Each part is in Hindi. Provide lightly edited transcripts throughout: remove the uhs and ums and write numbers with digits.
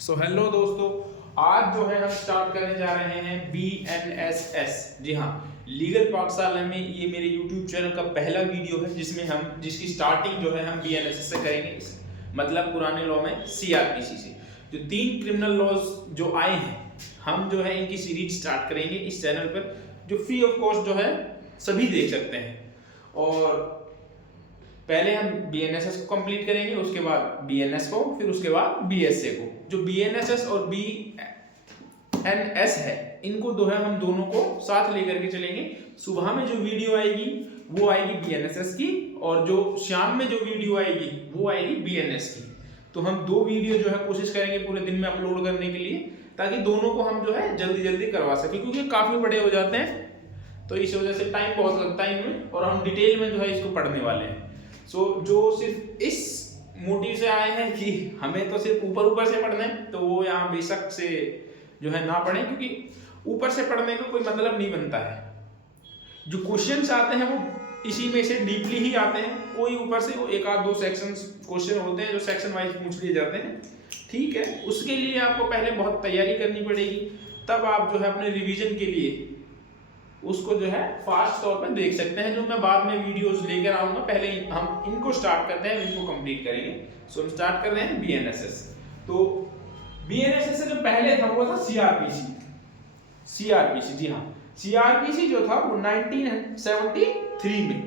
सो हेलो दोस्तों, आज जो है हम स्टार्ट करने जा रहे हैं BNSS। जी हाँ, लीगल पाठशाला में ये मेरे YouTube चैनल का पहला वीडियो है जिसकी स्टार्टिंग जो है हम BNSS से करेंगे। मतलब पुराने लॉ में CRPC से जो 3 क्रिमिनल लॉज जो आए हैं, हम जो है इनकी सीरीज स्टार्ट करेंगे इस चैनल पर, जो फ्री ऑफ कॉस्ट जो है सभी देख सकते हैं। और पहले हम BNSS को कंप्लीट करेंगे, उसके बाद BNS को, फिर उसके बाद BSA को। जो BNSS और BNS है, इनको जो है हम दोनों को साथ लेकर के चलेंगे। सुबह में जो वीडियो आएगी वो आएगी BNSS की, और जो शाम में जो वीडियो आएगी वो आएगी BNS की। तो हम 2 वीडियो जो है कोशिश करेंगे पूरे दिन में अपलोड करने के लिए, ताकि दोनों को हम जो है जल्दी जल्दी करवा सके, क्योंकि काफी बड़े हो जाते हैं तो इस वजह से टाइम बहुत लगता है इनमें, और हम डिटेल में जो है इसको पढ़ने वाले हैं। सो जो सिर्फ इस मोटिव से आए हैं कि हमें तो सिर्फ ऊपर से पढ़ना है, तो वो यहाँ बेशक से जो है ना पढ़ें, क्योंकि ऊपर से पढ़ने का कोई मतलब नहीं बनता है। जो क्वेश्चंस आते हैं वो इसी में से डीपली ही आते हैं। कोई ऊपर से एक आध 2 सेक्शन क्वेश्चन होते हैं जो सेक्शन वाइज पूछ लिए जाते हैं, ठीक है। उसके लिए आपको पहले बहुत तैयारी करनी पड़ेगी, तब आप जो है अपने रिवीजन के लिए उसको जो है फास्ट तौर पर देख सकते हैं, जो मैं बाद में वीडियोस लेकर आऊंगा। पहले हम इनको स्टार्ट करते हैं, इनको कंप्लीट करेंगे। सो हम स्टार्ट कर रहे हैं BNSS। तो BNSS से जो पहले था वो था CRPC। जी हाँ, CRPC जो था वो 1973 में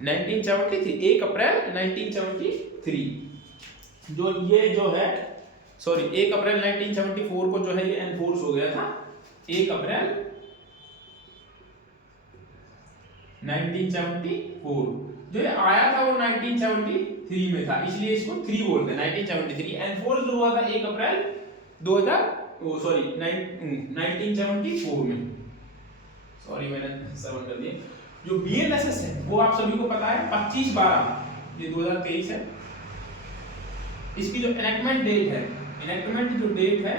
1973 1 अप्रैल 1973 जो ये जो है 1 अप्रैल 1974 को जो है ये एनफोर्स हो गया था। 1 अप्रैल 1974 जो ये आया था वो 1973 में था, इसलिए इसको 3 बोलते हैं। 1973 एनफोर्स जो हुआ था 1 अप्रैल 1974 में। सॉरी, मैंने 7 कर दिया। जो BNSS है वो आप सभी को पता है 25/12 ये 2023 है। इसकी जो एनेक्टमेंट डेट है, एनेक्टमेंट जो डेट है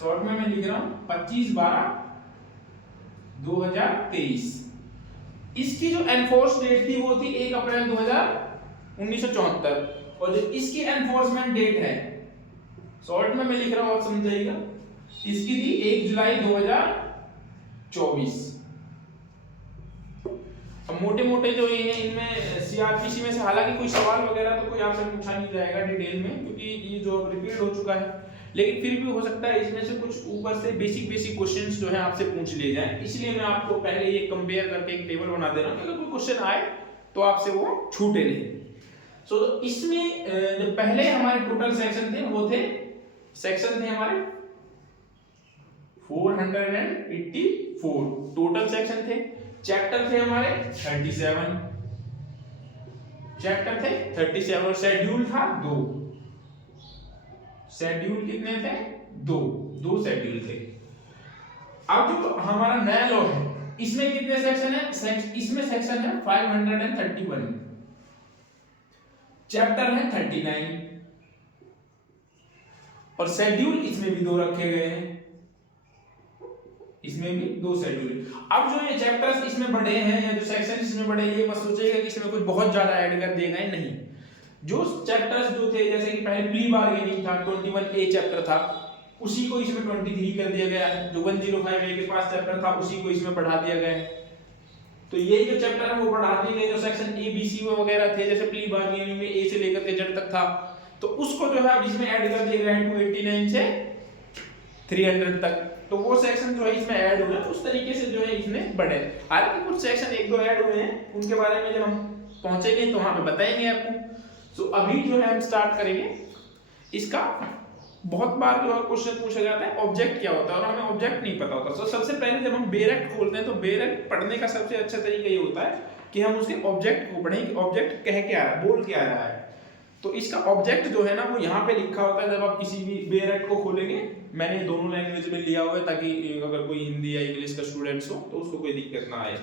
शॉर्ट में मैं लिख रहा हूं 25/12/2023। इसकी जो एनफोर्स डेट थी वो थी 1 अप्रैल 1974, और जो इसकी एनफोर्समेंट डेट है शॉर्ट में मैं लिख रहा हूं, आप समझाइएगा, इसकी थी 1 जुलाई 2024। अब मोटे मोटे जो ये हैं इनमें CRPC में से हालांकि कोई सवाल वगैरह तो कोई आपसे पूछा नहीं जाएगा डिटेल में, क्योंकि ये जो रिपीट हो चुका है, लेकिन फिर भी हो सकता है इसमें से कुछ ऊपर से बेसिक क्वेश्चंस जो है आपसे पूछ लिए जाएं। इसलिए मैं आपको पहले ये कंपेयर करके एक टेबल बना दे रहा हूं, अगर कोई क्वेश्चन आए तो आपसे वो छूटे नहीं। सो इसमें जो पहले हमारे टोटल सेक्शन थे वो थे हमारे 484 टोटल सेक्शन थे। चैप्टर थे हमारे 37 और शेड्यूल था 2। शेड्यूल कितने थे? 2 शेड्यूल थे। अब जो हमारा नया लॉ है इसमें कितने सेक्शन है? इसमें सेक्शन है 531, चैप्टर है 39, और शेड्यूल इसमें भी 2 रखे गए हैं, इसमें भी 2 शेड्यूल। अब जो ये चैप्टर्स इसमें बढ़े हैं या जो सेक्शन इसमें बढ़े, ये मत सोचिएगा कि इसमें कुछ बहुत ज्यादा ऐड कर दिए गए, नहीं। जो चैप्टर्स जो थे, जैसे कि पहले प्ली बार्गेनिंग था, 21A चैप्टर था, उसी को इसमें 23 कर दिया गया है। जो 105A के पास चैप्टर था उसी को इसमें बढ़ा दिया गया है। तो ये जो चैप्टर है वो बढ़ा दिए गए। जो सेक्शन ABC वगैरह थे, जैसे प्ली बार्गेनिंग में A से लेकर के Z तक था, तो उसको जो है अब इसमें ऐड कर दिया गया है 289 से 300 तक। तो वो सेक्शन जो है इसमें ऐड हुए, उस तरीके से जो है इसमें बढ़े। हालांकि कुछ सेक्शन 1-2 ऐड हुए हैं, उनके बारे में जब हम पहुंचेंगे तो वहां पे बताएंगे आपको। सो अभी जो है हम स्टार्ट करेंगे इसका। बहुत बार जो है क्वेश्चन पूछा जाता है ऑब्जेक्ट क्या होता है, और हमें ऑब्जेक्ट नहीं पता होता। सो सबसे पहले जब हम बेरेक्ट खोलते हैं तो बेरेक्ट पढ़ने का सबसे अच्छा तरीका ये होता है कि हम उसके ऑब्जेक्ट को पढ़ें कि ऑब्जेक्ट कह क्या रहा है, बोल क्या रहा है। तो इसका ऑब्जेक्ट जो है ना वो यहाँ पे लिखा होता है। जब आप किसी भी बेरेक्ट को खोलेंगे, मैंने दोनों लैंग्वेज में लिया हुआ है ताकि अगर कोई हिंदी या इंग्लिश का स्टूडेंट्स हो तो उसको कोई दिक्कत ना आए।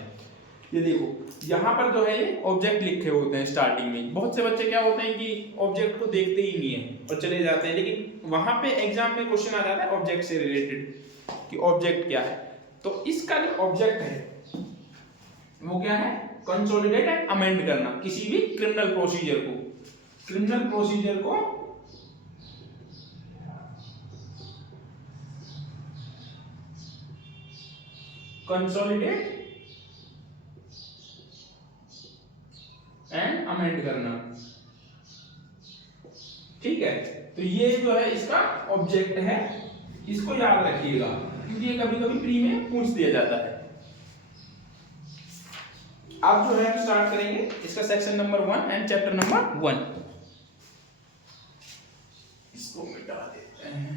ये देखो यहाँ पर जो है ये ऑब्जेक्ट लिखे होते हैं स्टार्टिंग में। बहुत से बच्चे क्या होते हैं कि ऑब्जेक्ट को देखते ही नहीं है और चले जाते हैं, लेकिन वहां पे एग्जाम में क्वेश्चन आ जाता है ऑब्जेक्ट से रिलेटेड कि ऑब्जेक्ट क्या है। तो इसका जो ऑब्जेक्ट है वो क्या है? कंसोलिडेट एंड अमेंड करना किसी भी क्रिमिनल प्रोसीजर को कंसोलिडेट एंड अमेंड करना। ठीक है, तो ये जो है इसका ऑब्जेक्ट है, इसको याद रखिएगा क्योंकि ये कभी कभी प्री में पूछ दिया जाता है। अब जो है हम स्टार्ट करेंगे इसका section number 1 and chapter number 1। इसको मिटा देते हैं,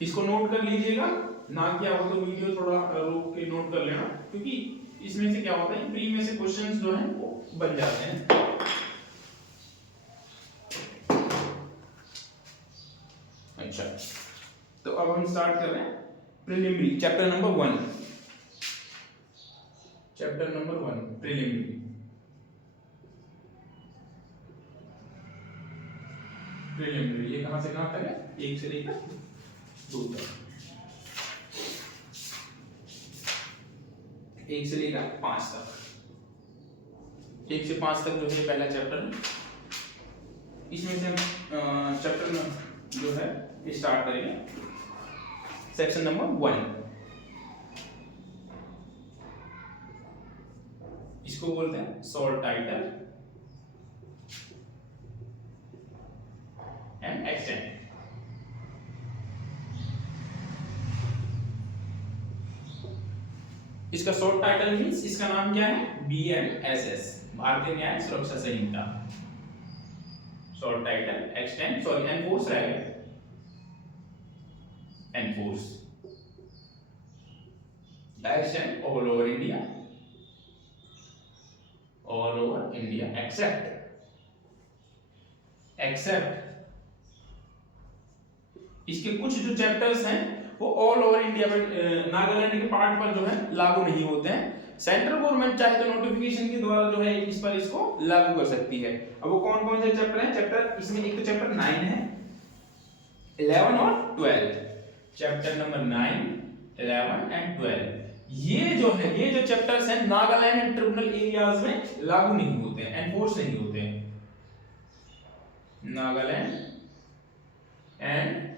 इसको नोट कर लीजिएगा, ना क्या हो तो वीडियो थोड़ा रोक के नोट कर लेना, क्योंकि इसमें से क्या होता है प्री में से क्वेश्चंस जो हैं वो बन जाते हैं। अच्छा, तो अब हम स्टार्ट कर रहे हैं preliminary chapter number 1। Chapter number 1 preliminary. Preliminary ये कहां से कहां तक है? 1 से लेकर 2 तक, 1 से लेकर 5 तक। 1 से 5 तक जो है पहला चैप्टर है। इसमें से हम चैप्टर जो है स्टार्ट करेंगे सेक्शन नंबर 1। इसको बोलते हैं शॉर्ट टाइटल एंड एक्सटेंड। इसका शॉर्ट टाइटल मींस इसका नाम क्या है? BNSS, Bharatiya Nyaya Suraksha Sanhita. Short title, extend, sorry enforce रहेगा, enforce, extend all over India, all over India, except, except. इसके कुछ जो चैप्टर्स हैं वो ऑल ओवर इंडिया में, नागालैंड के पार्ट पर जो है लागू नहीं होते हैं। सेंट्रल गवर्नमेंट चाहे तो नोटिफिकेशन के द्वारा जो है इस पर इसको लागू कर सकती है। अब वो कौन कौन से चैप्टर हैं? चैप्टर इसमें एक तो चैप्टर 9 है, 11 और 12। चैप्टर नंबर 9, 11 एंड 12 ये जो चैप्टर्स हैं नागालैंड एंड ट्रिब्यूनल एरियाज में लागू नहीं होते हैं, एनफोर्स नहीं होते हैं। Nagaland and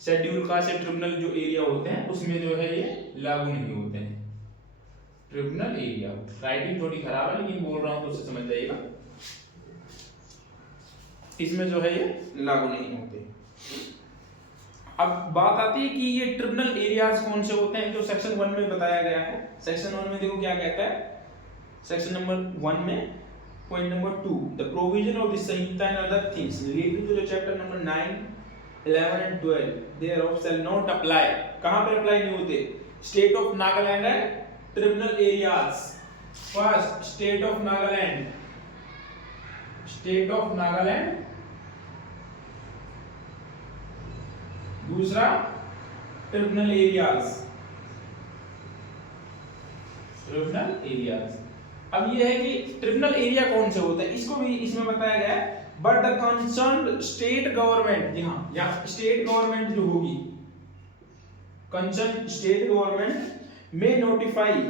schedule caste tribunal जो एरिया होते हैं उसमें जो है ये लागू नहीं होते हैं। ट्रिब्यूनल एरिया, राइटिंग थोड़ी खराब है लेकिन बोल रहा हूं तो उसे समझ जाइएगा। इसमें जो है ये लागू नहीं होते। अब बात आती है कि ये ट्रिब्यूनल एरियाज कौन से होते हैं जो सेक्शन 1 में बताया गया है। सेक्शन 1 में देखो क्या कहता है, सेक्शन नंबर 1 में point number 2, the provision of this Sanhita and other things related to the chapter number 9, 11 and 12 thereof shall not apply। कहां पर अप्लाई नहीं होते? State of Nagaland and tribunal areas. First state of Nagaland, state of Nagaland, दूसरा ट्रिब्यूनल एरियाज, ट्रिब्यूनल एरियाज। अब ये है कि ट्रिब्यूनल एरिया कौन से होते हैं, इसको भी इसमें बताया गया है। But the concerned state government, यहाँ स्टेट गवर्नमेंट जो होगी, कंसर्न्ड स्टेट गवर्नमेंट में notify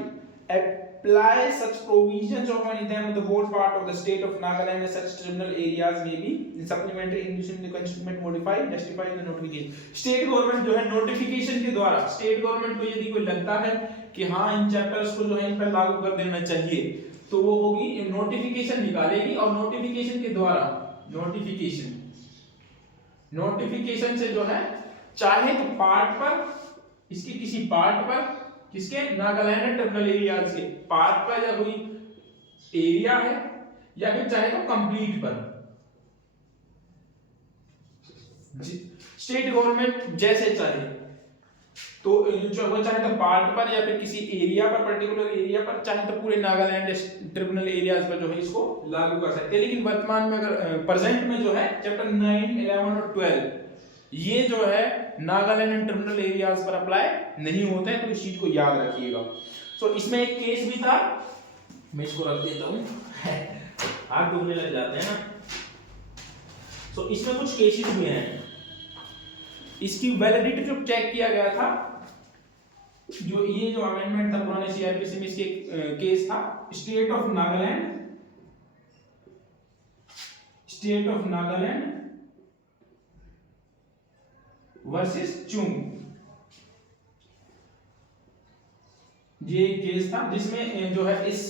apply such provisions of any them the whole part of the state of Nagaland and such tribunal areas may be in supplementary English in the constitution modify justify the notification। State government जो है नोटिफिकेशन के द्वारा, स्टेट गवर्नमेंट को यदि कोई लगता है कि हाँ इन चैप्टर्स को जो है इन पर लागू कर देना चाहिए तो वो होगी नोटिफिकेशन निकालेगी और नोटिफिकेशन के द्वारा, नोटिफिकेशन से जो है चाहे तो पार्ट पर, इसके किसी पार्ट पर, किसके? नागालैंड एंड ट्रिब्यूनल एरियाज के पार्ट पर या कोई एरिया है, या फिर चाहे तो कंप्लीट पर। स्टेट गवर्नमेंट जैसे चाहे तो वो चाहे तो पार्ट पर या फिर किसी एरिया पर, पर्टिकुलर एरिया पर, चाहे तो पूरे नागालैंड ट्रिब्यूनल एरियाज पर जो है इसको लागू कर सकते हैं। लेकिन वर्तमान में अगर प्रेजेंट में जो है चैप्टर 9, 11 और 12 ये जो है नागालैंड एंड ट्रिब्यूनल एरियाज पर अप्लाई नहीं होते हैं, तो इस चीज को याद रखिएगा। सो इसमें एक केस भी था, मैं इसको रख देता हूं, हाथ डूबने लग जाते हैं ना। सो इसमें कुछ केसेस भी हैं, इसकी वैलिडिटी जो चेक किया गया था, जो ये जो अमेंडमेंट था पुराने सीआरपीसी में, इसके केस था स्टेट ऑफ नागालैंड वर्सेस चुंग। ये एक केस था जिसमें जो है इस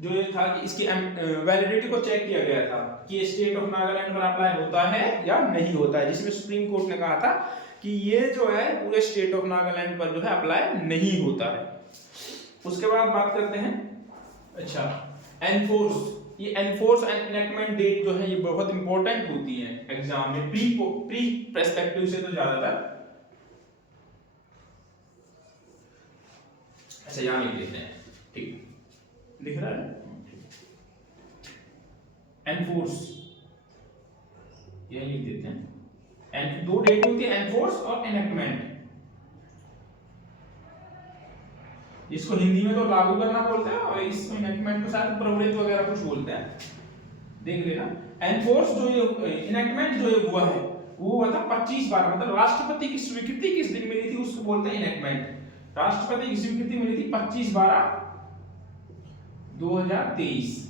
जो ये था कि इसकी वैलिडिटी को चेक किया गया था कि स्टेट ऑफ नागालैंड पर अप्लाई होता है या नहीं होता है, जिसमें सुप्रीम कोर्ट ने कहा था कि ये जो है पूरे स्टेट ऑफ नागालैंड पर जो है अप्लाई नहीं होता है। उसके बाद बात करते हैं, अच्छा, एनफोर्स। ये एनफोर्स एंड इनेक्टमेंट डेट जो है ये बहुत इंपॉर्टेंट होती है एग्जाम में, प्री पर्सपेक्टिव से तो ज्यादातर। अच्छा यहां लिख लेते हैं, ठीक दिख रहा है, एनफोर्स ये लिख देते हैं। एन दो डेट होती है, एनफोर्स और एनेक्टमेंट। इसको हिंदी में तो लागू करना बोलते हैं और इसको इनेक्टमेंट को शायद प्रवृत्ति वगैरह कुछ बोलते हैं, देख लेना। एनफोर्स जो ये इनेक्टमेंट जो ये हुआ है वो हुआ था 25/12, मतलब राष्ट्रपति की स्वीकृति किस दिन मिली थी उसको बोलते हैं इनेक्टमेंट। राष्ट्रपति की स्वीकृति मिली थी 25/12/2023,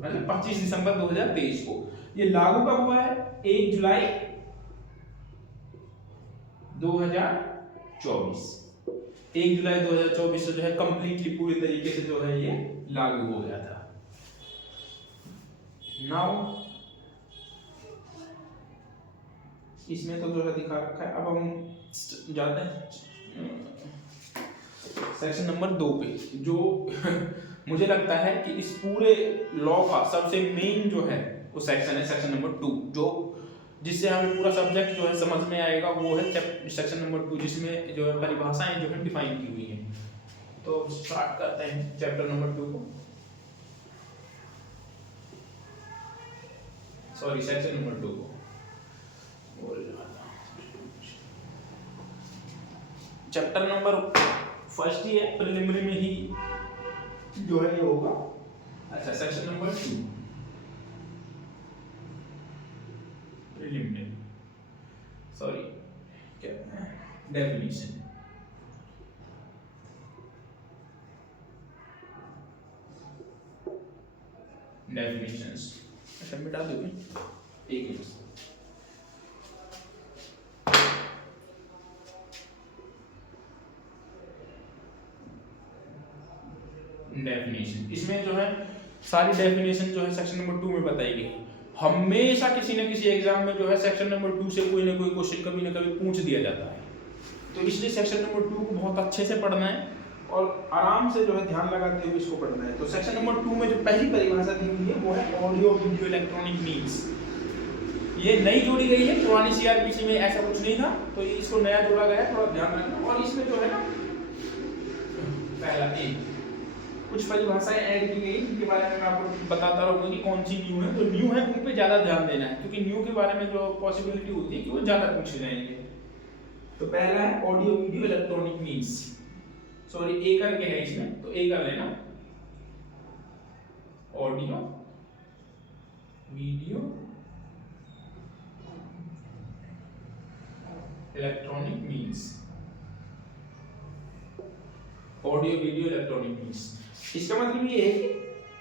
मतलब 25 दिसंबर 2023 को। ये लागू कब हुआ है? 1 जुलाई 2024। 1 जुलाई 2024 से जो है कंप्लीटली पूरी तरीके से जो है ये लागू हो गया था। नाउ इसमें तो जो है दिखा रखा है, अब हम जाते हैं सेक्शन नंबर 2 पे, जो मुझे लगता है कि इस पूरे लॉ का सबसे मेन जो है वो सेक्शन है, सेक्शन नंबर 2, जो जिससे हमें पूरा सब्जेक्ट जो है समझ में आएगा, वो है सेक्शन नंबर 2, जिसमें जो है परिभाषाएं जो है डिफाइन की हुई हैं। तो स्टार्ट करते हैं चैप्टर नंबर 2 को, सॉरी सेक्शन नंबर 2 को। चैप्टर नंबर फर्स्ट ही है, प्रिलिमिनरी में ही जो है ये होगा। अच्छा सेक्शन नंबर 2 प्रिलिमिनरी, सॉरी क्या है, डेफिनेशन। डेफिनेशंस, अच्छा मिटा दो एक मिनट। डेफिनेशन, इसमें जो है सारी डेफिनेशन जो है सेक्शन नंबर 2 में बताई गई। हमेशा किसी न किसी एग्जाम में जो है सेक्शन नंबर 2 से कोई ना कोई क्वेश्चन कभी ना कभी पूछ दिया जाता है, तो इसलिए सेक्शन नंबर 2 को बहुत अच्छे से पढ़ना है और आराम से जो है ध्यान लगाते हुए इसको पढ़ना है। तो सेक्शन नंबर 2 में जो पहली परिभाषा दी हुई है वो है ऑडियो वीडियो इलेक्ट्रॉनिक मीन्स। ये नई जोड़ी गई है, पुरानी सीआरपीसी में ऐसा कुछ नहीं था, तो ये इसको नया जोड़ा गया है, थोड़ा ध्यान रखना। और इसमें जो है ना पहला एक कुछ परिभाषाएं ऐड की गई जिनके बारे में मैं आपको बताता रहूंगा कि कौन सी न्यू है। तो न्यू है उन पे ज्यादा ध्यान देना है, क्योंकि न्यू के बारे में जो पॉसिबिलिटी होती है कि वो ज्यादा पूछे जाएंगे। तो पहला है audio video electronic means, sorry A करके है इसमें, तो ए कर लेना। Audio video electronic means, audio video electronic means. इसका मतलब ये है कि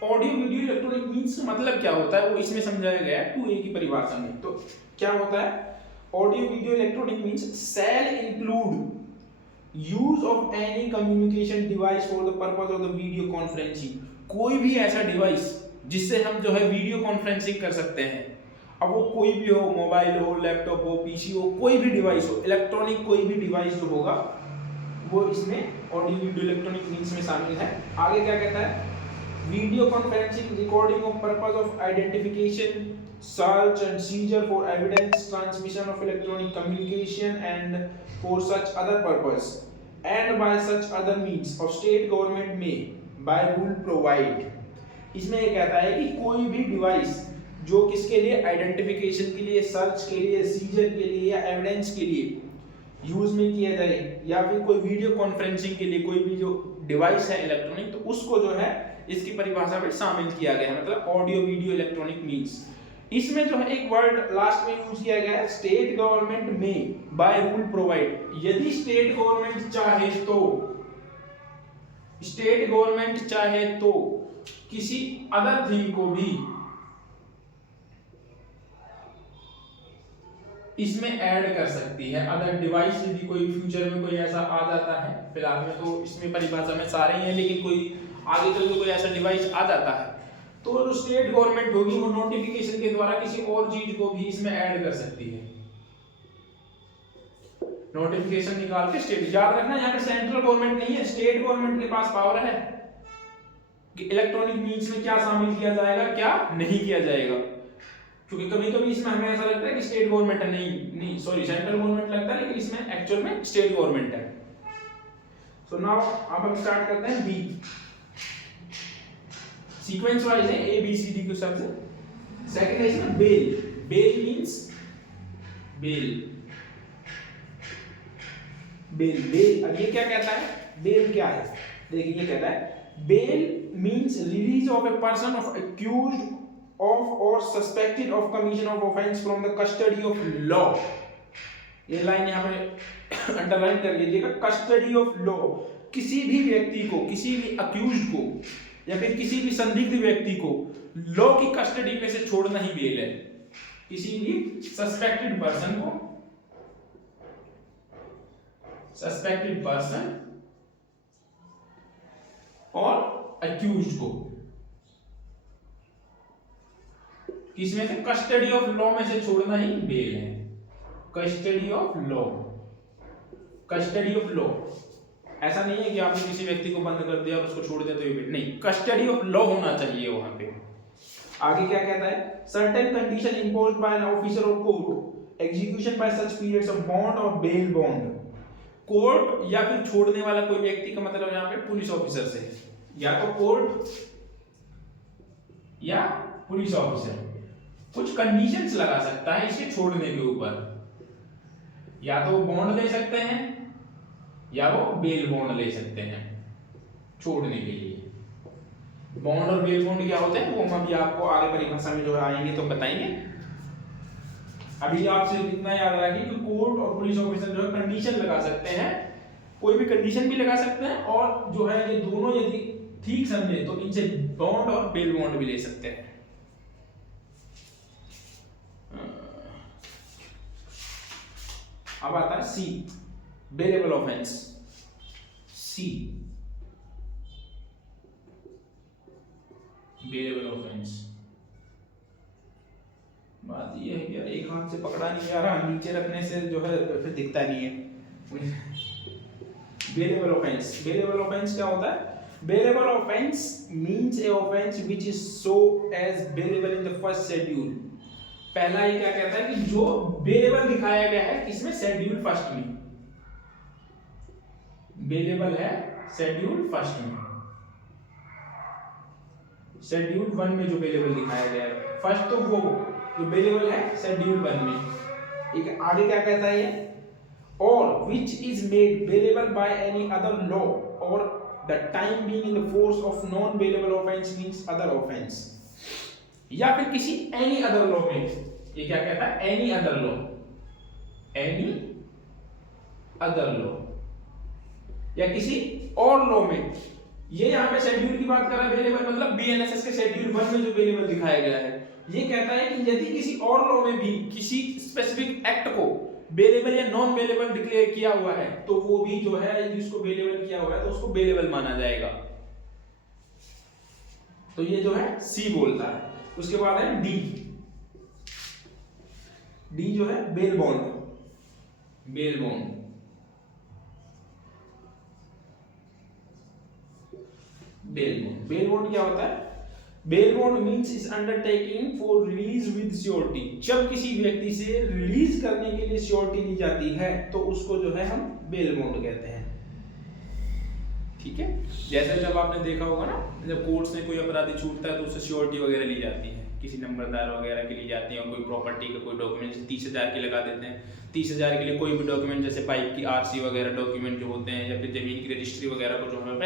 ऑडियो वीडियो इलेक्ट्रॉनिक मीन्स का मतलब क्या होता है वो इसमें समझाया गया है 2A की परिभाषा में। तो क्या होता है, audio video electronic means shall include use of any communication device for the purpose of the video conferencing. कोई भी ऐसा डिवाइस जिससे हम जो है वीडियो कॉन्फ्रेंसिंग कर सकते हैं, अब वो कोई भी हो, मोबाइल हो, लैपटॉप हो, पीसी हो, कोई भी डिवाइस हो, इलेक्ट्रॉनिक कोई भी डिवाइस जो होगा वो इसमें ऑडियो वीडियो इलेक्ट्रॉनिक मीन्स में शामिल है। आगे क्या कहता है, video conferencing recording of purpose of identification, search and seizure for evidence, transmission of electronic communication and for such other purpose and bye such other means of state government में बाय रूल प्रोवाइड। इसमें ये कहता है कि कोई भी डिवाइस जो किसके लिए, आइडेंटिफिकेशन के लिए, सर्च के लिए, सीजर के लिए या एविडेंस के लिए यूज में किया जाए, या फिर कोई वीडियो कॉन्फ्रेंसिंग के लिए कोई भी जो डिवाइस है इलेक्ट्रॉनिक, तो उसको जो है इसकी परिभाषा में शामिल किया गया है, मतलब ऑडियो वीडियो इलेक्ट्रॉनिक मीन्स। इसमें जो है एक वर्ड लास्ट में यूज किया गया है, स्टेट गवर्नमेंट में बाय रूल प्रोवाइड। यदि स्टेट गवर्नमेंट चाहे तो, स्टेट गवर्नमेंट चाहे तो किसी अदर थिंग को भी इसमें ऐड कर सकती है। अदर डिवाइस यदि कोई फ्यूचर में कोई ऐसा आ जाता है, फिलहाल में तो इसमें परिभाषा में सारे ही हैं, लेकिन कोई आगे चल के कोई ऐसा डिवाइस आ जाता है तो जो स्टेट गवर्नमेंट होगी वो नोटिफिकेशन के द्वारा किसी और चीज को भी इसमें ऐड कर सकती है। नोटिफिकेशन निकाल के स्टेट, याद रखना यहाँ पे सेंट्रल गवर्नमेंट नहीं है, स्टेट गवर्नमेंट के पास पावर है कि इलेक्ट्रॉनिक मीन्स में क्या शामिल किया जाएगा क्या नहीं किया जाएगा। क्योंकि कभी कभी इसमें हमें ऐसा लगता है कि स्टेट गवर्नमेंट है, नहीं सॉरी सेंट्रल गवर्नमेंट लगता है, लेकिन इसमें एक्चुअल में स्टेट गवर्नमेंट है। सो नाउ अब हम स्टार्ट करते हैं बी। सीक्वेंस वाइज है ए बी सी डी के शब्द। सेकंड है इसमें bail. Bail means bail. Bail bail अब ये क्या कहता है, बेल क्या है, देखिए ये कहता है bail means release of a person of accused of or suspected of commission of offense from the custody of law। ये लाइन यहाँ पे अंडरलाइन कर लीजिएगा, कस्टडी ऑफ लॉ। किसी भी व्यक्ति को, किसी भी अक्यूज्ड को या फिर किसी भी संदिग्ध व्यक्ति को लॉ की कस्टडी में से छोड़ना ही बेल है। किसी भी सस्पेक्टेड पर्सन को, सस्पेक्टेड पर्सन और अक्यूज्ड को किसमें से, कस्टडी ऑफ लॉ में से छोड़ना ही बेल है। Custody of law, custody of law. ऐसा नहीं है कि आपने किसी व्यक्ति को बंद कर दिया और उसको छोड़ दिया तो ये बेल नहीं, कस्टडी ऑफ लॉ होना चाहिए वहां पे। आगे क्या कहता है, certain condition imposed by an officer of court execution by such periods of bond और बेल बॉन्ड। कोर्ट या फिर छोड़ने वाला कोई व्यक्ति का मतलब यहाँ पे पुलिस ऑफिसर से, या तो कोर्ट या पुलिस ऑफिसर कुछ कंडीशंस लगा सकता है इसके छोड़ने के ऊपर। या तो वो बॉन्ड ले सकते हैं या वो बेल बॉन्ड ले सकते हैं छोड़ने के लिए। बॉन्ड और बेल बॉन्ड क्या होते हैं वो हम अभी आपको आगे परिभाषा में जो आएंगे तो बताएंगे। अभी आपसे इतना याद रखिए कि कोर्ट और पुलिस ऑफिसर जो है कंडीशन लगा सकते हैं, कोई भी कंडीशन भी लगा सकते हैं, और जो है ये दोनों यदि ठीक समझे तो इनसे बॉन्ड और बेल बॉन्ड भी ले सकते हैं। अब आता है सी, बेलेबल ऑफेंस। सी बेलेबल ऑफेंस। बात ये है कि एक हाथ से पकड़ा नहीं जा रहा, नीचे रखने से जो है फिर दिखता नहीं है। बेलेबल ऑफेंस, बेलेबल ऑफेंस क्या होता है, bailable offence means a offence which is so as bailable in the first schedule. पहला ये क्या कहता है कि जो बेलेबल दिखाया गया है किसमें, शेड्यूल फर्स्ट में। बेलेबल है शेड्यूल फर्स्ट में, शेड्यूल 1 में जो बेलेबल दिखाया गया है, फर्स्ट तो वो जो बेलेबल है शेड्यूल 1 में। एक आगे क्या कहता है ये, और which is made bailable by any other law or the time being in the force of non bailable offense means other offense। या फिर किसी एनी अदर लॉ में, ये क्या कहता है, any other law, any other law या किसी और लॉ में। ये यहां पे शेड्यूल की बात कर रहा है, बेलेबल मतलब बीएनएसएस के शेड्यूल 1 में जो बेलेबल दिखाया गया है। ये कहता है कि यदि किसी और लॉ में भी किसी स्पेसिफिक एक्ट को बेलेबल या नॉन बेलेबल डिक्लेयर किया हुआ है तो वो भी जो है जिसको बेलेबल किया हुआ है तो उसको बेलेबल माना जाएगा। तो ये जो है सी बोलता है। उसके बाद है डी। डी जो है bail bond, bail bond. Bail bond, bail bond क्या होता है, bail bond means is undertaking for release with surety. जब किसी व्यक्ति से रिलीज करने के लिए श्योरिटी ली जाती है तो उसको जो है हम बेल बॉन्ड कहते हैं। ठीक है, जैसे जब आपने देखा होगा ना, जब कोर्ट से कोई अपराधी छूटता है तो उससे श्योरिटी वगैरह ली जाती है, किसी नंबरदार वगैरह की ली जाती है, और कोई प्रॉपर्टी का कोई डॉक्यूमेंट 30,000 की लगा देते हैं। 30,000 के लिए कोई भी डॉक्यूमेंट जैसे पाइप की आरसी वगैरह डॉक्यूमेंट जो होते हैं, या फिर जमीन की रजिस्ट्री वगैरह को जो हम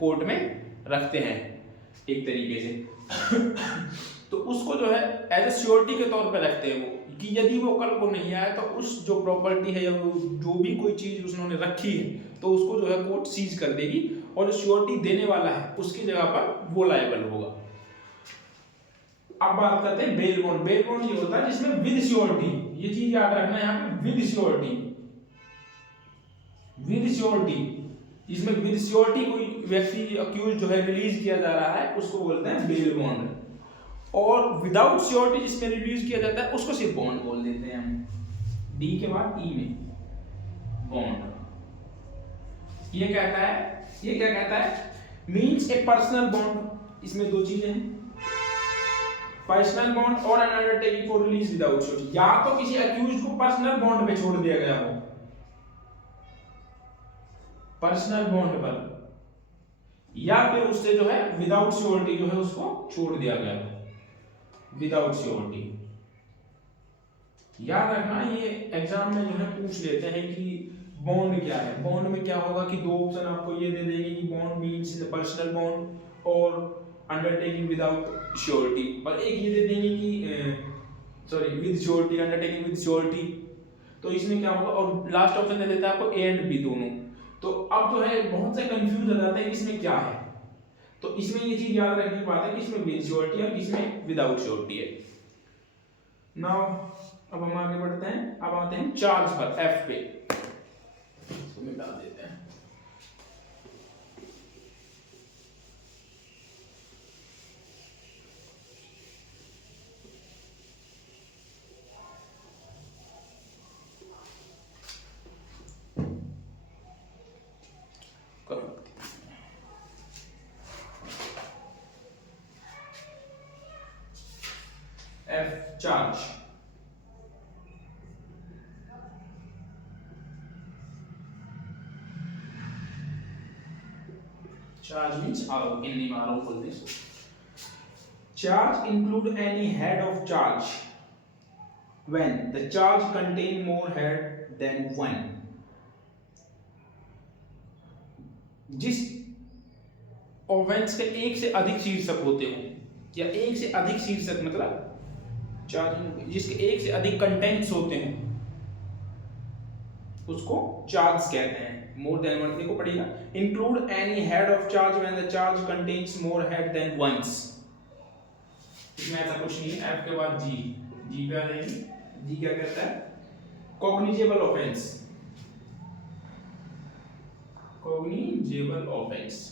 कोर्ट में रखते हैं एक तरीके से तो उसको जो है एज ए श्योरिटी के तौर पे रखते हैं वो, कि यदि वो कल को नहीं आया तो उस जो प्रॉपर्टी है या जो भी कोई चीज उसने रखी है तो उसको जो है कोर्ट सीज कर देगी, और जो श्योरिटी देने वाला है उसकी जगह पर वो लायबल होगा। अब बात करते हैं बेल बॉन्ड। बेल बॉन्ड ये होता है जिसमें विद श्योरिटी ये चीज याद रखना यहाँ पे, विद श्योरिटी, विद श्योरिटी। इसमें विद श्योरिटी कोई व्यक्ति अक्यूज जो है रिलीज किया जा रहा है उसको बोलते हैं बेल बॉन्ड, और विदाउट श्योरिटी जिसमें रिलीज किया जाता है उसको सिर्फ बॉन्ड बोल देते हैं हम। डी के बाद ई में बॉन्ड। ये कहता है, ये क्या कहता है, मीन्स ए पर्सनल बॉन्ड। इसमें दो चीजें हैं, पर्सनल बॉन्ड और N undertaking for release without surety. या तो किसी अक्यूज को पर्सनल बॉन्ड पे छोड़ दिया गया हो, पर्सनल बॉन्ड पर, या फिर उससे जो है विदाउट श्योरिटी जो है उसको छोड़ दिया गया हो, विदाउट श्योरिटी। याद रखना ये एग्जाम में जो है पूछ लेते हैं कि बॉन्ड क्या है। बॉन्ड में क्या होगा कि दो ऑप्शन आपको ये दे देंगे कि बॉन्ड मींस पर्सनल बॉन्ड और अंडरटेकिंग विदाउट श्योरिटी, और एक ये दे देंगे कि sorry with surety, undertaking with surety. तो इसमें क्या होगा, और लास्ट ऑप्शन दे देता है आपको ए एंड बी दोनों। तो अब जो है बहुत से कंफ्यूज हो जाते हैं कि इसमें क्या है। तो इसमें ये चीज याद रखने की बात है कि इसमें विद श्योरिटी और इसमें विदाउट श्योरिटी है। नाउ अब हम आगे बढ़ते हैं, अब आते हैं चार्ज पर, एफ पे। इसको मिटा देते हैं। F charge, charge means arrow, in name arrow बोलते हैं। Charge include any head of charge when the charge contain more head than one। जिस ऑफेंस के एक से अधिक शीर्षक होते हो, या एक से अधिक शीर्षक मतलब चार्ज जिसके एक से अधिक कंटेंट्स होते हैं उसको चार्ज कहते हैं। मोर देन वन देखो पड़ेगा, include any head of charge when the charge contents more head then once. इसमें ऐसा कुछ नहीं है। एफ के बाद जी, जी पे आ जाएंगे। जी क्या कहता है, cognizable offence, cognizable offence,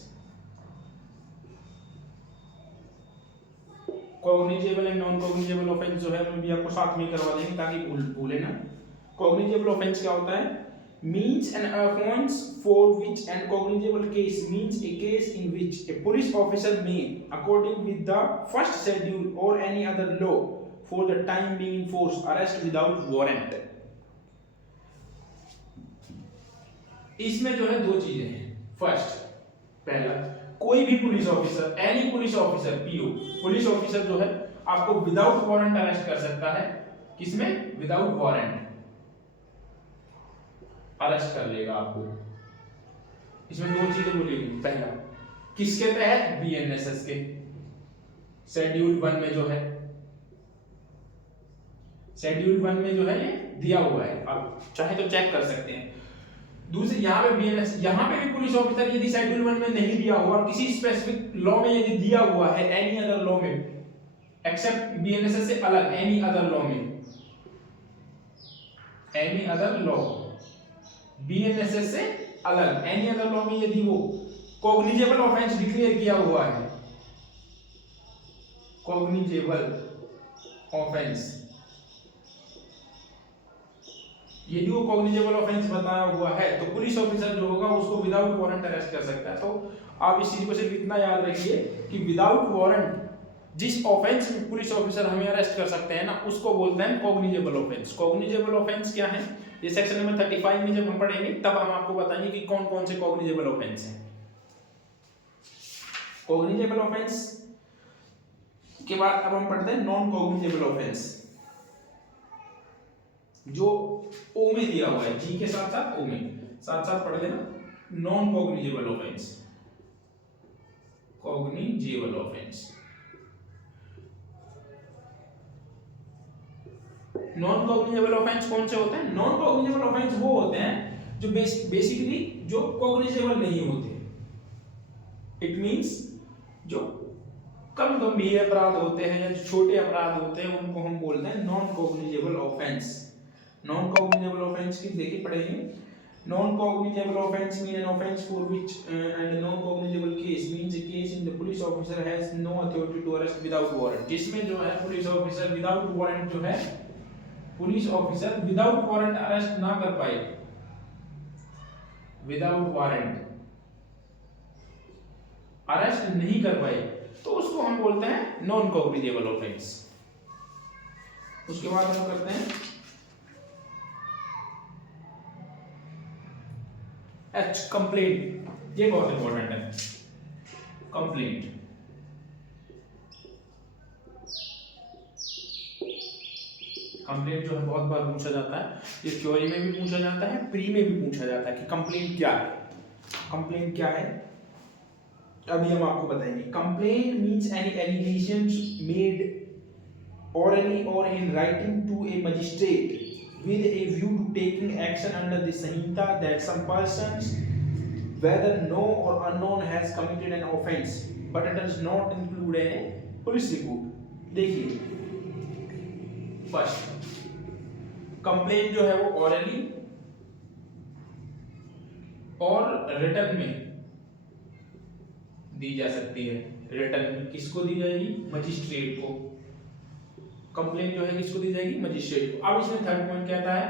cognizable and non cognizable offence जो है हम भी आपको साथ में करवा देंगे ताकि भूले ना। कॉग्निजेबल ऑफेंस क्या होता है, means an offense for which an cognizable case means a case in which a police officer may, according with the first schedule or any other law for the time being in force, arrest without warrant। इसमें जो है दो चीजें हैं। फर्स्ट, पहला, कोई भी police officer, any police officer, PO police officer जो है आपको विदाउट वारंट अरेस्ट कर सकता है। किसमें, विदाउट वारंट अरेस्ट कर लेगा आपको। इसमें दो चीजें बोलेगी, पहला किसके तहत, बीएनएसएस के शेड्यूल 1 में जो है, शेड्यूल 1 में जो है ये दिया हुआ है, आप चाहे तो चेक कर सकते हैं। दूसरी यहाँ पे बीएनएस, यहाँ पे भी पुलिस ऑफिसर यदि शेड्यूल 1 में नहीं दिया हुआ और किसी स्पेसिफिक लॉ में यदि दिया हुआ है, एनी अदर लॉ में एक्सेप्ट बीएनएसएस से अलग, एनी अदर लॉ में, एनी अदर लॉ बीएनएसएस से अलग, एनी अदर लॉ में यदि वो कॉग्निजेबल ऑफेंस डिक्लेयर किया हुआ है, कॉग्निजेबल ऑफेंस, यदि वो कॉग्निजेबल ऑफेंस बताया हुआ है तो पुलिस ऑफिसर जो होगा उसको विदाउट वारंट अरेस्ट कर सकता है। तो आप इस चीज को सिर्फ इतना याद रखिए कि विदाउट वारंट जिस ऑफेंस में पुलिस ऑफिसर हमें अरेस्ट कर सकते हैं ना, उसको बोलते हैं कॉग्निजेबल ऑफेंस। कॉग्निजेबल ऑफेंस क्या है, ये सेक्शन नंबर 35 में जब हम पढ़ेंगे तब हम आपको बताएंगे कि कौन कौन से कॉग्निजेबल ऑफेंस हैं। कॉग्निजेबल ऑफेंस के बाद अब हम पढ़ते हैं नॉन कॉग्निजेबल ऑफेंस, जो ओ में दिया हुआ है, जी के साथ साथ ओ में साथ साथ पढ़ लेना। Non cognizable offence, cognizable offence, non cognizable offence कौन से होते हैं, नॉन कॉग्निजेबल ऑफेंस वो होते हैं जो बेसिकली जो कॉग्निजेबल नहीं होते। इट मींस जो कम गंभीर अपराध होते हैं या जो छोटे अपराध होते हैं उनको हम बोलते हैं non cognizable offence. Non cognizable offence की देखिए पढ़ेंगे। Non cognizable offence mean an offence for which and non cognizable case means a case in the police officer has no authority to arrest without warrant, जिसमें जो है पुलिस ऑफिसर विदाउट वारंट जो है police officer without warrant arrest ना कर पाए, विदाउट वारंट अरेस्ट नहीं कर पाए, तो उसको हम बोलते हैं नॉन कॉग्निजेबल ऑफेंस। उसके बाद हम करते हैं एच, कंप्लेंट। ये बहुत इंपॉर्टेंट है, कंप्लेंट। कंप्लेंट जो है बहुत बार पूछा जाता है, ये थ्योरी में भी पूछा जाता है, प्री में भी पूछा जाता है कि कंप्लेंट क्या है। कंप्लेंट क्या है अभी हम आपको बताएंगे। Complaint means any allegations made orally or in writing to a magistrate with a view to taking action under the Sanhita that some persons, whether known or unknown, has committed an offence, but it does not include a police report। देखिए फर्स्ट कंप्लेंट जो है वो orally और रिटर्न में दी जा सकती है। रिटर्न में किसको दी जाएगी? मजिस्ट्रेट को। कंप्लेंट जो है किसको दी जाएगी? मजिस्ट्रेट को। अब इसमें थर्ड पॉइंट कहता है,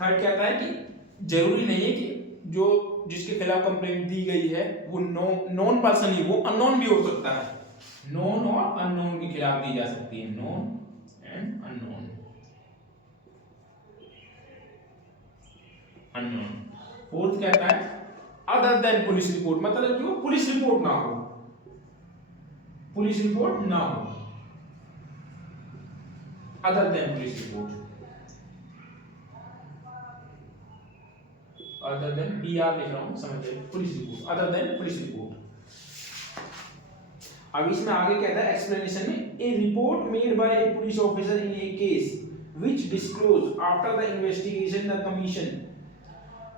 थर्ड कहता है कि जरूरी नहीं है कि जो जिसके खिलाफ कंप्लेंट दी गई है वो नॉन पर्सन ही, वो अननोन भी हो सकता है। नॉन और अननोन के खिलाफ दी जा सकती है, non and unknown. Unknown. Fourth कहता है अदर देन पुलिस रिपोर्ट, मतलब कि वो पुलिस रिपोर्ट ना हो, पुलिस रिपोर्ट ना हो, other than police report, other than PR लिख रहा हूं, समझ जाइए, police report, other than police report. अब इसमें आगे कहता है एक्सप्लेनेशन में, a report made by a police officer in a case which disclose after the investigation the commission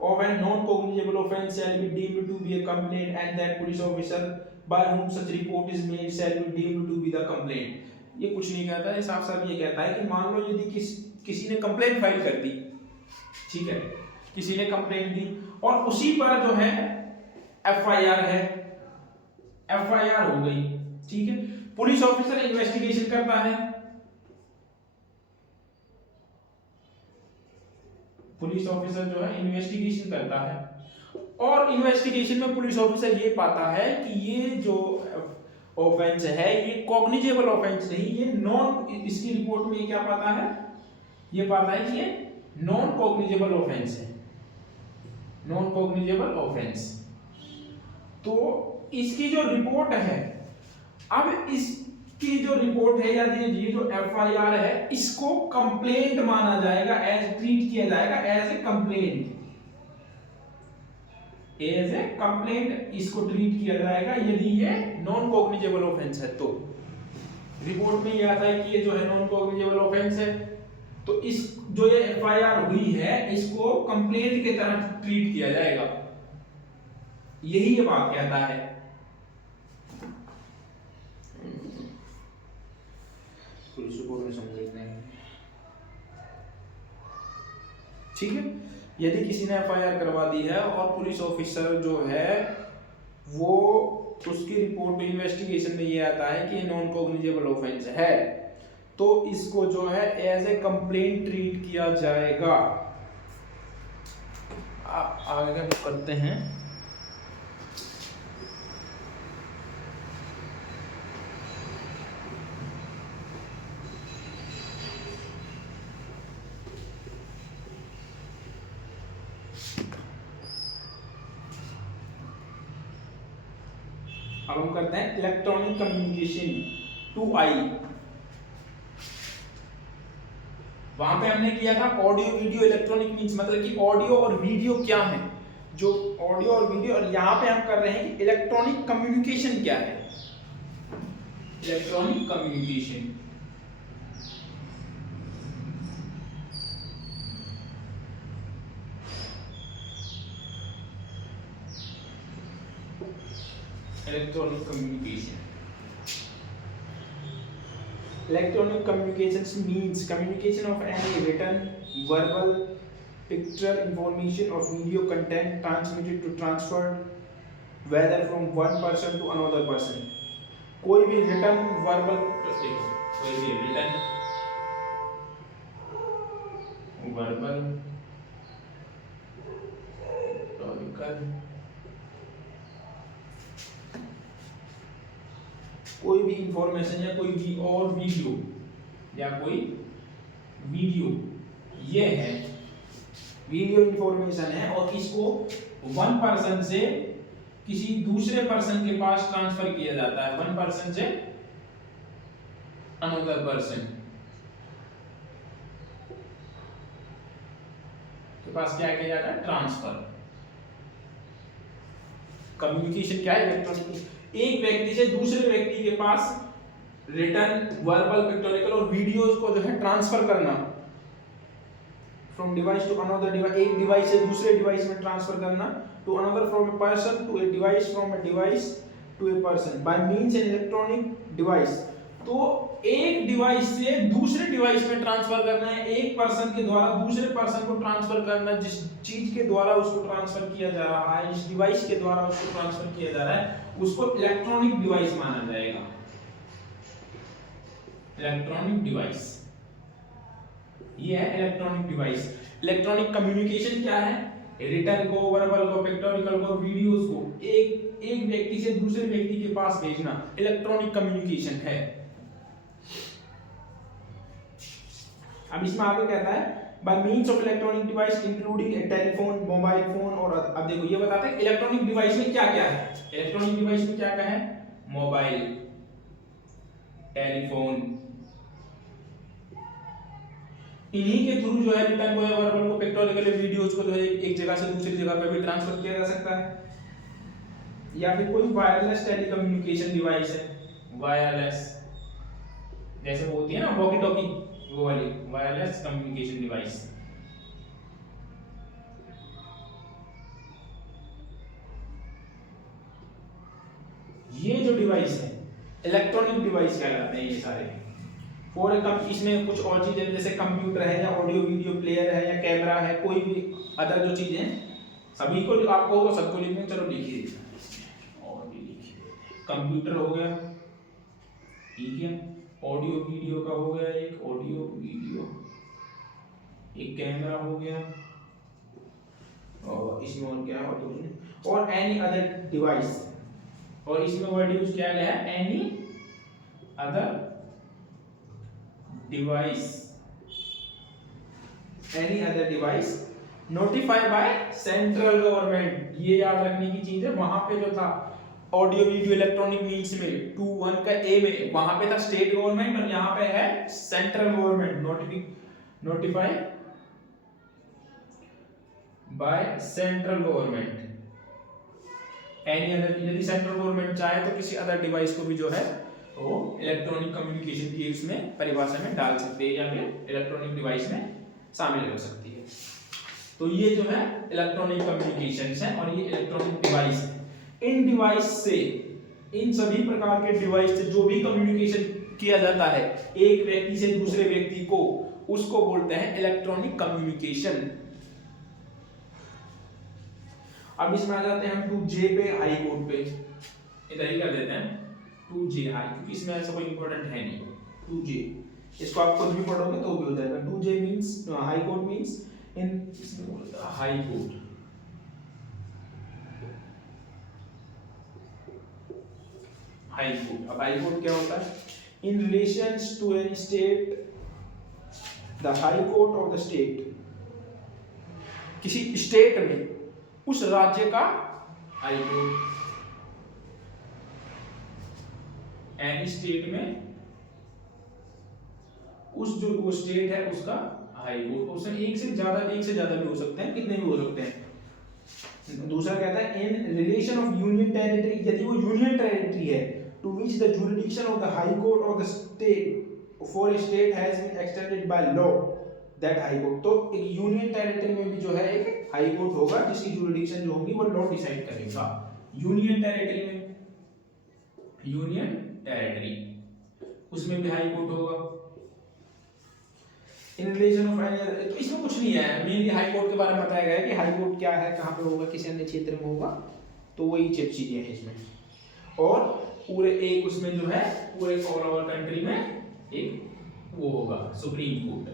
of a non-cognizable offence shall be deemed to be a complaint, and that police officer by whom such report is made shall be deemed to be the complaint। ये कुछ नहीं कहता है, साफ साफ ये कहता है कि मान लो यदि किसी ने कंप्लेंट फाइल कर दी, ठीक है, किसी ने कंप्लेंट दी और उसी पर जो है एफआईआर है, एफआईआर हो गई, ठीक है, पुलिस ऑफिसर इन्वेस्टिगेशन करता है, पुलिस ऑफिसर जो है इन्वेस्टिगेशन करता है और इन्वेस्टिगेशन में पुलिस ऑफिसर ये पाता है कि ये जो ऑफेंस है ये कॉग्निजेबल ऑफेंस नहीं, ये नॉन, इसकी रिपोर्ट में क्या पाता है? ये पाता है कि ये नॉन कॉग्निजेबल ऑफेंस है, नॉन कॉग्निजेबल ऑफेंस। तो इसकी जो रिपोर्ट है, अब इसकी जो रिपोर्ट है या ये जो एफआईआर है इसको कंप्लेंट माना जाएगा, एज ट्रीट किया जाएगा as a complaint, as a complaint इसको ट्रीट किया जाएगा यदि ये नॉन कॉग्निजेबल ऑफेंस है। तो रिपोर्ट में ये आता है कि ये जो है नॉन कॉग्निजेबल ऑफेंस है, तो इस जो ये एफआईआर हुई है इसको कंप्लेंट की तरह ट्रीट किया जाएगा, यही ये बात कहता है। पुलिस रिपोर्ट में समझ लेते हैं, ठीक है। यदि किसी ने एफआईआर करवा दी है और पुलिस ऑफिसर जो है वो उसकी रिपोर्ट में इन्वेस्टिगेशन में ये आता है कि नॉन कॉग्निजेबल ऑफेंस है, तो इसको जो है एज ए कंप्लेंट ट्रीट किया जाएगा। आगे करते हैं, अब हम करते हैं इलेक्ट्रॉनिक कम्युनिकेशन 2I। वहां पे हमने किया था ऑडियो वीडियो इलेक्ट्रॉनिक मींस, मतलब कि ऑडियो और वीडियो क्या है, जो ऑडियो और वीडियो, और यहां पे हम कर रहे हैं कि इलेक्ट्रॉनिक कम्युनिकेशन क्या है। Electronic communication electronic communication, electronic communications means communication of any written, verbal, pictorial information or video content transmitted to transferred whether from one person to another person. कोई भी written verbal, कोई भी written verbal pictorial, कोई भी इंफॉर्मेशन या कोई भी और वीडियो या कोई वीडियो, ये है वीडियो इंफॉर्मेशन है और इसको वन पर्सन से किसी दूसरे पर्सन के पास ट्रांसफर किया जाता है, वन पर्सन से अनदर पर्सन के पास क्या किया जाता है, ट्रांसफर। कम्युनिकेशन क्या है, इलेक्ट्रॉनिक, एक व्यक्ति से दूसरे व्यक्ति के पास रिटर्न, वर्बल, पिक्टोरियल और वीडियोस को जो है ट्रांसफर करना, from device to another device, एक डिवाइस से दूसरे डिवाइस में ट्रांसफर करना, to another from a person to a device, from a device to a person by means an electronic device. तो एक डिवाइस से दूसरे डिवाइस में ट्रांसफर करना है, एक पर्सन के द्वारा दूसरे पर्सन को ट्रांसफर करना, जिस चीज के द्वारा उसको ट्रांसफर किया जा रहा है, जिस डिवाइस के द्वारा उसको ट्रांसफर किया जा रहा है, उसको इलेक्ट्रॉनिक डिवाइस माना जाएगा। इलेक्ट्रॉनिक डिवाइस, ये है इलेक्ट्रॉनिक डिवाइस। इलेक्ट्रॉनिक कम्युनिकेशन क्या है, रिटर्न को, वर्बल को, पिक्टोरियल को, वीडियोस को एक व्यक्ति से दूसरे व्यक्ति के पास भेजना इलेक्ट्रॉनिक कम्युनिकेशन है। अब इसमें आगे कहता है by means of electronic device including A telephone, mobile phone और अब देखो ये बताते हैं इलेक्ट्रॉनिक डिवाइस में क्या क्या है। इलेक्ट्रॉनिक डिवाइस में क्या क्या है, मोबाइल, टेलीफोन, इन्हीं के थ्रू जो है रिटर्न को या वर्बल को, पिक्टोरियल वीडियोस को जो है एक जगह से दूसरी जगह पे भी ट्रांसफर किया जा सकता है। या फिर कोई वायरलेस टेलीकम्युनिकेशन डिवाइस है, वायरलेस जैसे वो होती है ना वॉकी टॉकी, वो वाली वायरलेस कम्युनिकेशन डिवाइस। ये जो डिवाइस है इलेक्ट्रॉनिक डिवाइस कहलाते हैं ये सारे। और इसमें कुछ और चीजें जैसे कंप्यूटर है या ऑडियो वीडियो प्लेयर है या कैमरा है, कोई भी अदर जो चीजें हैं, सभी को आपको होगा, सबको लिखने, चलो लिखिए और भी लिखिए। कंप्यूटर हो गया, ठीक है, ऑडियो वीडियो का हो गया, एक ऑडियो वीडियो, एक कैमरा हो गया, और इसमें और क्या है, और एनी अदर डिवाइस, और इसमें वर्ड यूज किया गया है any other device, any other device notified by central government. ये याद रखने की चीज है, वहां पे जो था ऑडियो वीडियो इलेक्ट्रॉनिक मीन्स में 2(1) का ए में, वहां पे था स्टेट गवर्नमेंट और यहाँ पे है central government, notified by central government. Any other, यदि सेंट्रल गवर्नमेंट चाहे तो किसी अदर डिवाइस को भी जो है वो इलेक्ट्रॉनिक कम्युनिकेशन की उसमें परिभाषा में डाल सकते हैं या फिर इलेक्ट्रॉनिक डिवाइस में शामिल हो सकती है। तो ये जो है इलेक्ट्रॉनिक कम्युनिकेशंस है और ये इलेक्ट्रॉनिक डिवाइस है। इन डिवाइस से, इन सभी प्रकार के डिवाइस से जो भी कम्युनिकेशन किया जाता है एक व्यक्ति से दूसरे व्यक्ति को, उसको बोलते हैं इलेक्ट्रॉनिक कम्युनिकेशन। अब इसमें आ जाते हैं हम 2J पे, हाई कोर्ट पे, इधर ही कर देते हैं 2J हाई, क्योंकि इसमें ऐसा कोई इंपॉर्टेंट है नहीं। 2J इसको आप खुद भी पढ़ोगे तो भी हो जाएगा। 2J means high court means in, high court, high court. अब हाई कोर्ट क्या होता है, in relations to any state the high court of the state, किसी स्टेट में उस राज्य का हाई कोर्ट, एनी स्टेट में उस जो वो स्टेट है उसका हाई कोर्ट। उसमें एक से ज्यादा भी हो सकते हैं, कितने भी हो सकते हैं। दूसरा कहता है in relation of union territory, यदि वो यूनियन टेरिटरी है, to which the jurisdiction of the high court of the state for a state has been extended by law that high court. तो एक यूनियन टेरिटरी में भी जो है एक हाई कोर्ट होगा जिसकी जुरिडिक्शन जो होगी वो लॉ डिसाइड करेगा। यूनियन टेरिटरी में, यूनियन टेरिटरी उसमें भी हाई कोर्ट होगा। इन रिलेशन ऑफ एनी अदर, तो इसमें कुछ नहीं है, मेनली हाई कोर्ट के बारे में बताया गया है कि हाई कोर्ट क्या है, कहाँ पे होगा, किसी अन्य क्षेत्र में होगा, तो वही चीजें हैं इसमें। और पूरे एक उसमें जो है पूरे ऑल ओवर कंट्री में एक वो होगा supreme court,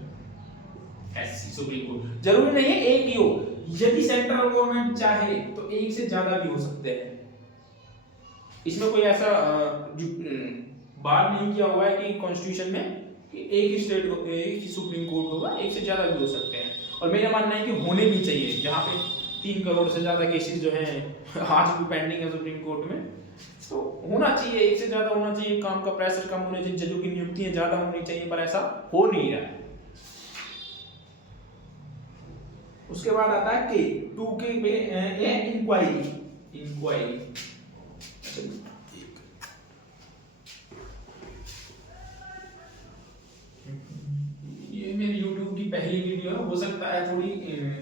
SC supreme court. जरूरी नहीं है एक ही हो, यदि सेंट्रल गवर्नमेंट चाहे तो एक से ज्यादा भी हो सकते हैं। इसमें कोई ऐसा बात नहीं किया हुआ है कि कॉन्स्टिट्यूशन में कि एक ही स्टेट को एक ही सुप्रीम कोर्ट होगा, एक से ज्यादा भी हो सकते हैं। और मेरा मानना है कि होने भी चाहिए, जहाँ पे 3 करोड़ से ज्यादा केसेस जो हैं आज भी पेंडिंग है सुप्रीम कोर्ट में, तो होना चाहिए, एक से ज्यादा होना चाहिए, काम का प्रेशर कम होना चाहिए, जजों की नियुक्तियां ज्यादा होनी चाहिए, पर ऐसा हो नहीं रहा है। उसके बाद आता है के 2K में इंक्वायरी। ये मेरी YouTube की पहली वीडियो है, हो सकता है थोड़ी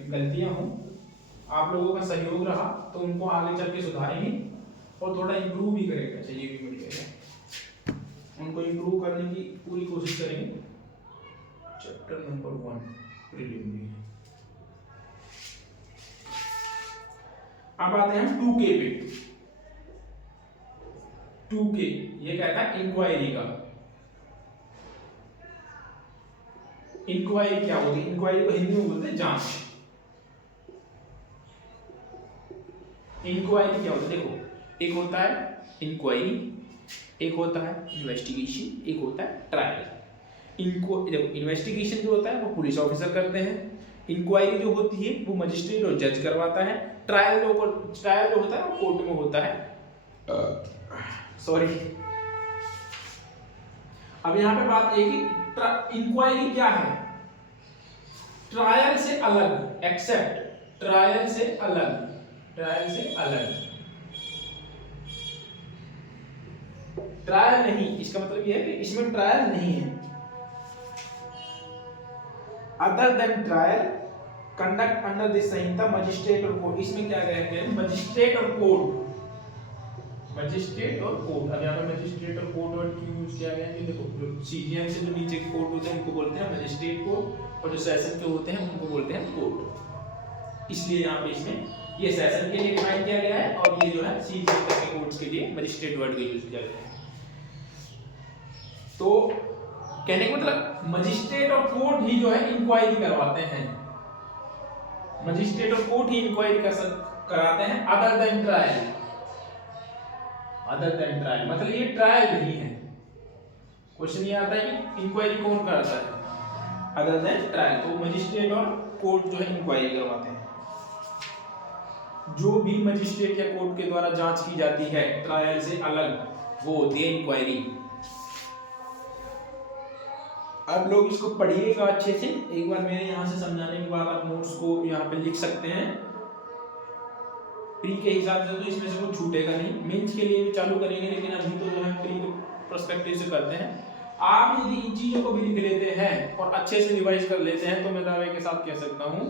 गलतियां हो, आप लोगों का सहयोग रहा तो उनको आगे चल के सुधारेंगे और थोड़ा इम्प्रूव भी करेगा। चाहिए भी मिल जाएगा, उनको इम्प्रूव करने की पूरी कोशिश करेंगे। Chapter number 1 preliminary. अब आते हैं 2K पे। 2K ये कहता है इंक्वायरी का। इंक्वायरी क्या होती है? इंक्वायरी को हिंदी में बोलते हैं जांच। इंक्वायरी क्या होता है? देखो, एक होता है इंक्वायरी, एक होता है इन्वेस्टिगेशन, एक होता है ट्रायल। देखो, इन्वेस्टिगेशन जो होता है वो पुलिस ऑफिसर करते हैं, इंक्वायरी जो होती है वो मजिस्ट्रेट और जज करवाता है, ट्रायल जो होता है वो कोर्ट में होता है। सॉरी, अब यहाँ पे बात ये कि इंक्वायरी क्या है? ट्रायल से अलग, एक्सेप्ट ट्रायल से अलग, ट्रायल से अलग, ट्रायल नहीं, इसका मतलब ये है कि इसमें ट्रायल नहीं है। Other than trial conduct under this Samhita magistrate और कोर्ट। इसमें क्या कहते हैं? मजिस्ट्रेट और कोर्ट, मजिस्ट्रेट और कोर्ट। अब यहाँ पे मजिस्ट्रेट और कोर्ट वर्ड क्यों यूज किया गया है? कि देखो, सीजीएम से जो नीचे के कोर्ट होते हैं उनको बोलते हैं मजिस्ट्रेट कोर्ट, और जो सेशन के होते हैं उनको बोलते हैं कोर्ट। इसलिए यहाँ पे इसमें ये सेशन के लिए डिफाइन किया गया है, और ये जो है सीजीएम तक के कोर्ट्स के लिए मजिस्ट्रेट वर्ड का यूज किया गया है। तो कहने का मतलब मजिस्ट्रेट और कोर्ट ही जो है इंक्वायरी करवाते हैं, मजिस्ट्रेट और कोर्ट ही इंक्वायरी कराते हैं। Other than trial, other than trial मतलब ये ट्रायल नहीं है। क्वेश्चन ये आता है कि इंक्वायरी कौन कराता है? अदर देन ट्रायल, तो मजिस्ट्रेट और कोर्ट जो है इंक्वायरी करवाते हैं। जो भी मजिस्ट्रेट या कोर्ट के द्वारा जांच की जाती है ट्रायल से अलग, वो होती है इंक्वायरी। अब लोग इसको पढ़िएगा अच्छे से, एक बार मेरे यहाँ से समझाने के बाद आप नोट्स को यहाँ पे लिख सकते हैं। प्री के हिसाब से तो इसमें से कुछ छूटेगा नहीं, मेंस के लिए भी चालू करेंगे, लेकिन अभी तो जो है प्री पर्सपेक्टिव से करते हैं। आप यदि इन चीजों को भी लिख लेते हैं और अच्छे से रिवाइज कर लेते हैं तो मैं दावे के साथ कह सकता हूँ